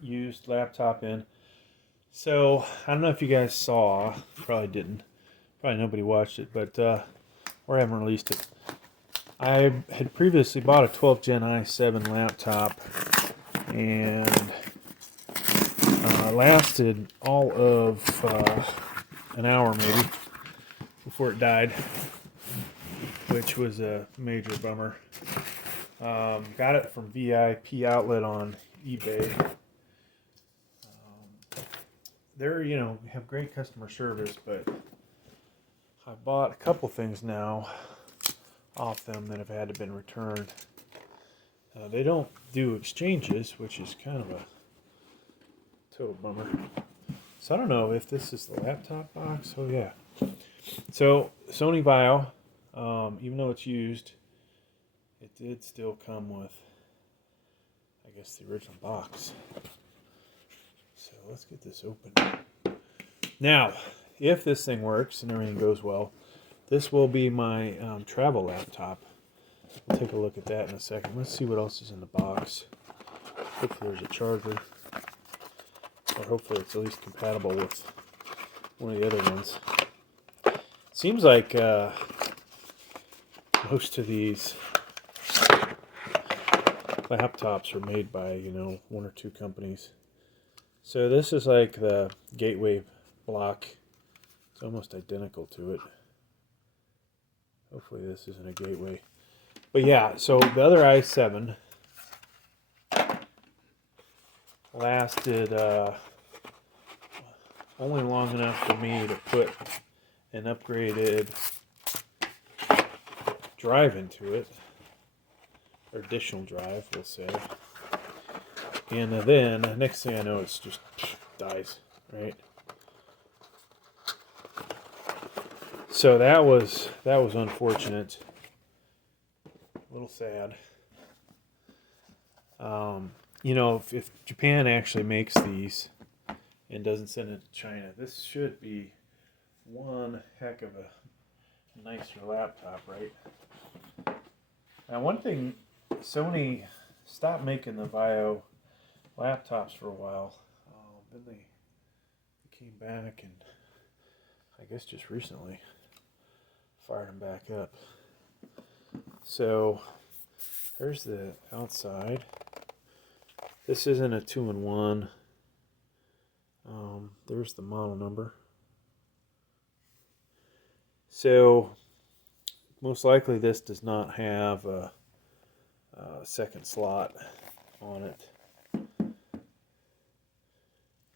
used laptop in. So I don't know if you guys saw, probably didn't, probably nobody watched it, but or haven't released it. I had previously bought a 12th Gen i7 laptop, and lasted all of an hour maybe before it died, which was a major bummer. Got it from VIP outlet on eBay. They're, have great customer service, but I bought a couple things now off them that have had to been returned. They don't do exchanges, which is kind of a total bummer. So I don't know if this is the laptop box. Oh yeah. So Sony Vaio, even though it's used, it did still come with, I guess, the original box. So let's get this open. Now, if this thing works and everything goes well, this will be my travel laptop. We'll take a look at that in a second. Let's see what else is in the box. Hopefully there's a charger. Or hopefully it's at least compatible with one of the other ones. Seems like most of these laptops are made by, one or two companies. So this is like the gateway block. It's almost identical to it. Hopefully this isn't a gateway. But yeah, so the other i7 lasted only long enough for me to put an upgraded drive into it, or additional drive, we'll say. And then next thing I know, it's just dies, right? So that was unfortunate. A little sad. If Japan actually makes these and doesn't send it to China, this should be one heck of a nicer laptop, right? Now, one thing, Sony stopped making the Vaio laptops for a while. Then they came back, and I guess just recently fired them back up. So there's the outside. This isn't a 2-in-1. There's the model number. So most likely this does not have a second slot on it.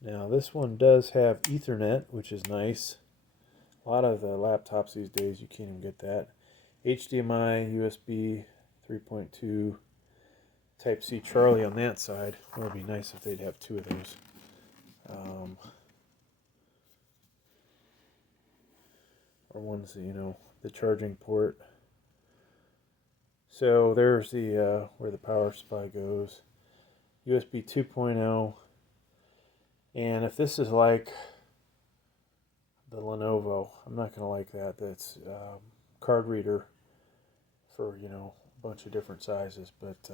Now this one does have Ethernet, which is nice. A lot of the laptops these days, you can't even get that. HDMI, USB 3.2, Type-C Charlie on that side. It would be nice if they'd have two of those. Or one's, the charging port. So there's the where the power supply goes. USB 2.0. And if this is like the Lenovo, I'm not going to like that. That's card reader for, a bunch of different sizes. But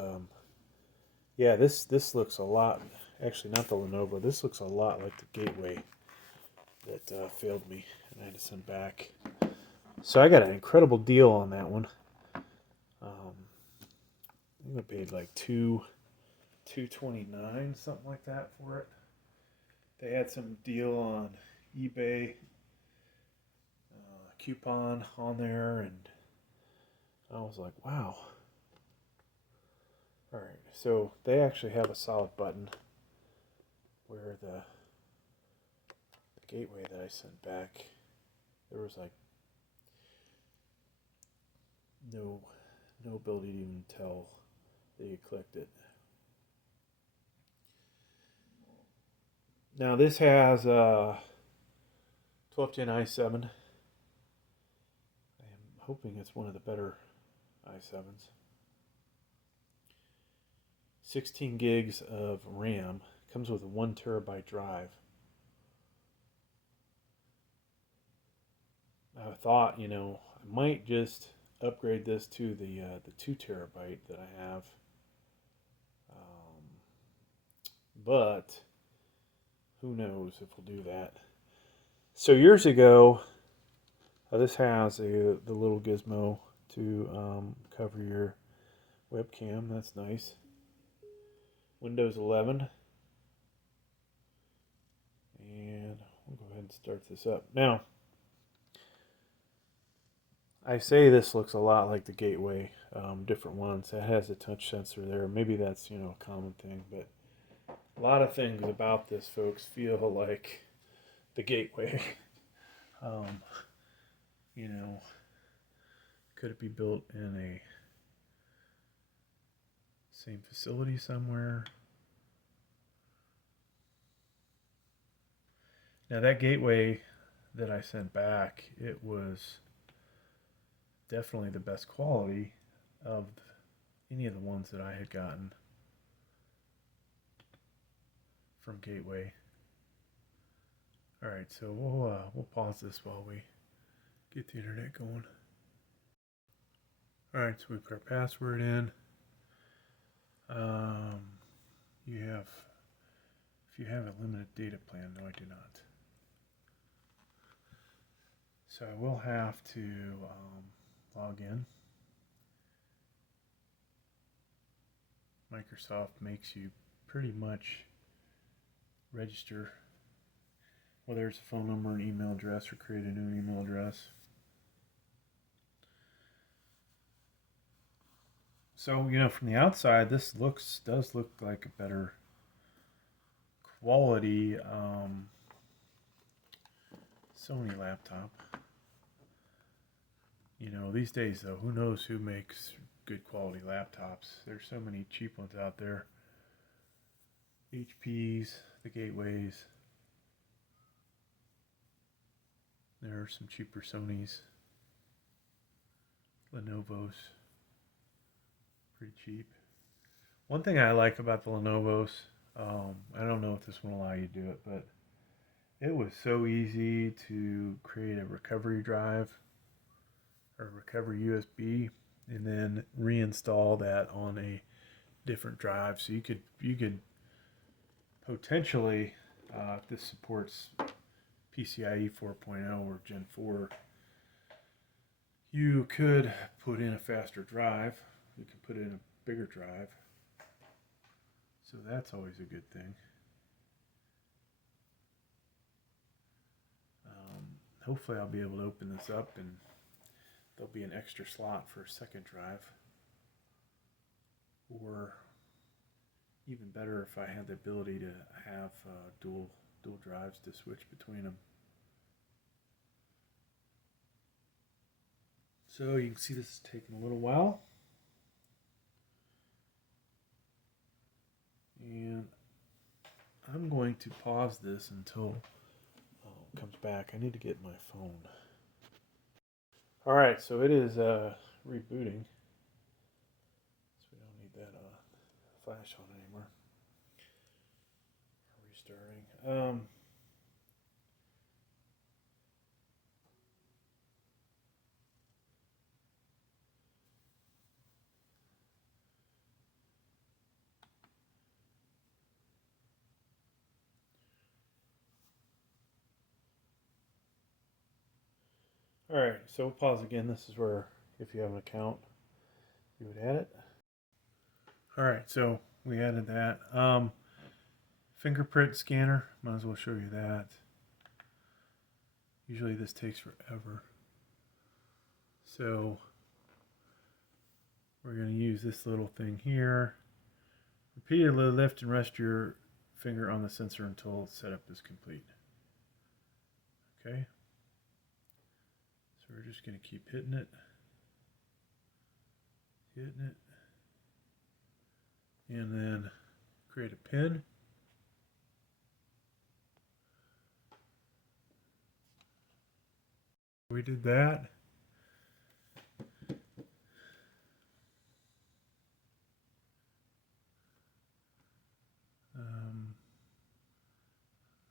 yeah, this looks a lot, actually not the Lenovo, this looks a lot like the Gateway that failed me and I had to send back. So I got an incredible deal on that one. I think I paid like $229, something like that for it. They had some deal on eBay, coupon on there, and I was like, wow. Alright, so they actually have a solid button where the Gateway that I sent back, there was like no ability to even tell that you clicked it. Now this has a 12th Gen i7. I am hoping it's one of the better i7s. 16 gigs of RAM. Comes with a 1 terabyte drive. I thought, I might just upgrade this to the 2 terabyte that I have. but who knows if we'll do that. So years ago, this has the little gizmo to cover your webcam. That's nice. Windows 11. And we'll go ahead and start this up. Now, I say this looks a lot like the Gateway, different ones. It has a touch sensor there. Maybe that's, a common thing, but a lot of things about this, folks, feel like the Gateway. Could it be built in a same facility somewhere? Now that Gateway that I sent back, it was definitely the best quality of any of the ones that I had gotten from Gateway. All right, so we'll pause this while we get the internet going. All right, so we put our password in. If you have a limited data plan, no, I do not. So I will have to log in. Microsoft makes you pretty much register, whether it's a phone number, an email address, or create a new email address. So, from the outside, this does look like a better quality Sony laptop. These days, though, who knows who makes good quality laptops? There's so many cheap ones out there. HPs, the Gateways. There are some cheaper Sonys. Lenovo's. Pretty cheap. One thing I like about the Lenovo's, I don't know if this will allow you to do it, but it was so easy to create a recovery drive or recovery USB and then reinstall that on a different drive. So you could potentially, if this supports PCIe 4.0 or Gen 4, you could put in a faster drive. You can put in a bigger drive. So that's always a good thing. Hopefully I'll be able to open this up and there'll be an extra slot for a second drive. Or even better if I had the ability to have dual drives to switch between them. So you can see this is taking a little while. And I'm going to pause this until it comes back. I need to get my phone. All right, so it is rebooting. So we don't need that flash on anymore. Restarting. All right, so we'll pause again. This is where, if you have an account, you would add it. All right, so we added that. Fingerprint scanner, might as well show you that. Usually this takes forever. So we're going to use this little thing here. Repeatedly lift and rest your finger on the sensor until setup is complete. Okay. So we're just going to keep hitting it. And then create a pin. We did that.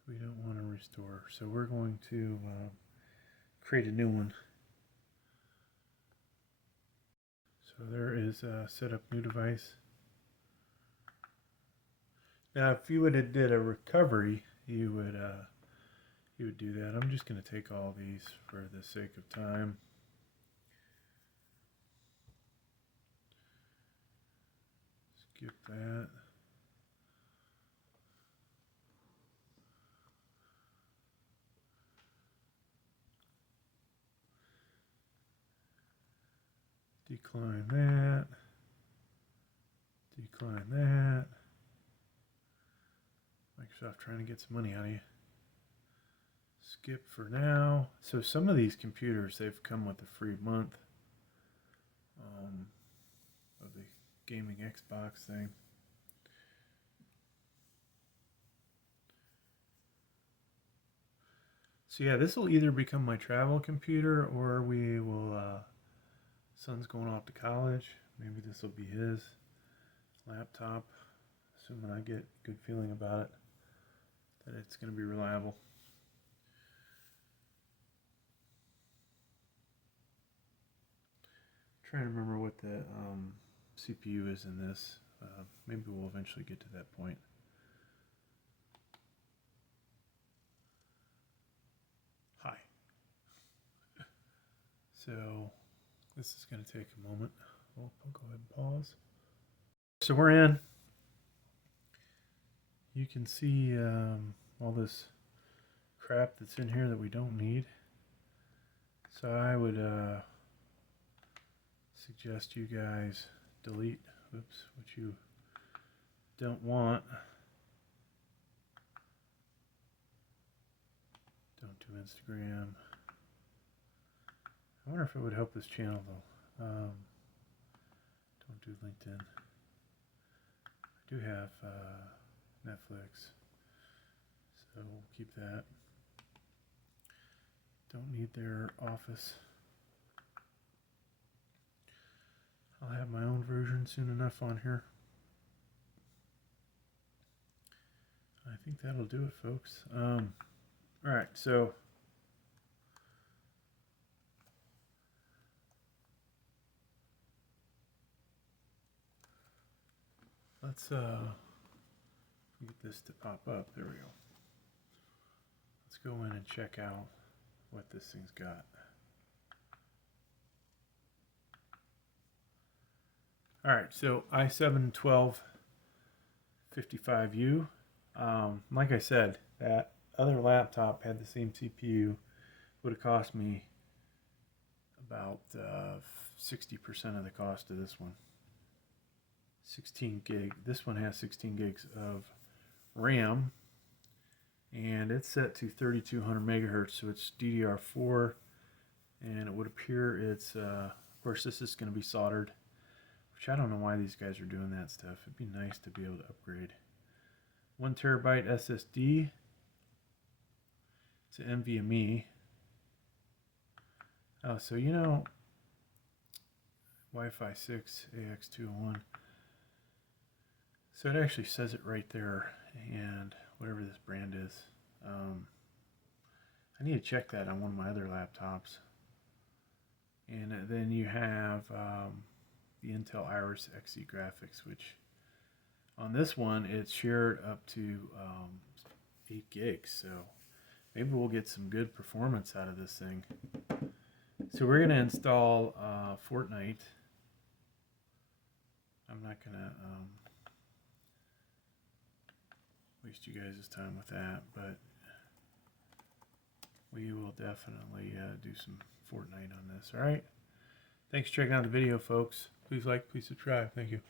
We don't want to restore, so we're going to create a new one. So there is set up new device. Now, if you would have did a recovery, you would do that. I'm just going to take all these for the sake of time. Skip that. Decline that. Decline that. Microsoft trying to get some money out of you. Skip for now. So some of these computers, they've come with a free month of the gaming Xbox thing. So yeah, this will either become my travel computer, or we will, son's going off to college. Maybe this will be his laptop, assuming I get a good feeling about it, that it's going to be reliable. Trying to remember what the CPU is in this. Maybe we'll eventually get to that point. Hi. So this is going to take a moment. I'll go ahead and pause. So we're in. You can see all this crap that's in here that we don't need. So I would suggest you guys delete what you don't want. Don't do Instagram. I wonder if it would help this channel though. Don't do LinkedIn. I do have Netflix, so we'll keep that. Don't need their Office. I'll have my own version soon enough on here. I think that'll do it, folks. Alright, so let's get this to pop up. There we go. Let's go in and check out what this thing's got. Alright, so i7-1255U. Like I said, that other laptop had the same CPU. Would have cost me about 60% of the cost of this one. 16 gig. This one has 16 gigs of RAM, and it's set to 3200 megahertz, so it's DDR4, and it would appear it's of course this is going to be soldered, which I don't know why these guys are doing that stuff. It'd be nice to be able to upgrade. 1 terabyte SSD. It's an NVMe. Oh, so you know, Wi-Fi 6 AX201. So it actually says it right there, and whatever this brand is. I need to check that on one of my other laptops. And then you have the Intel Iris Xe graphics, which on this one it's shared up to 8 gigs. So maybe we'll get some good performance out of this thing. So we're going to install Fortnite. I'm not going to waste you guys' time with that, but we will definitely do some Fortnite on this. All right. Thanks for checking out the video, folks. Please like, please subscribe. Thank you.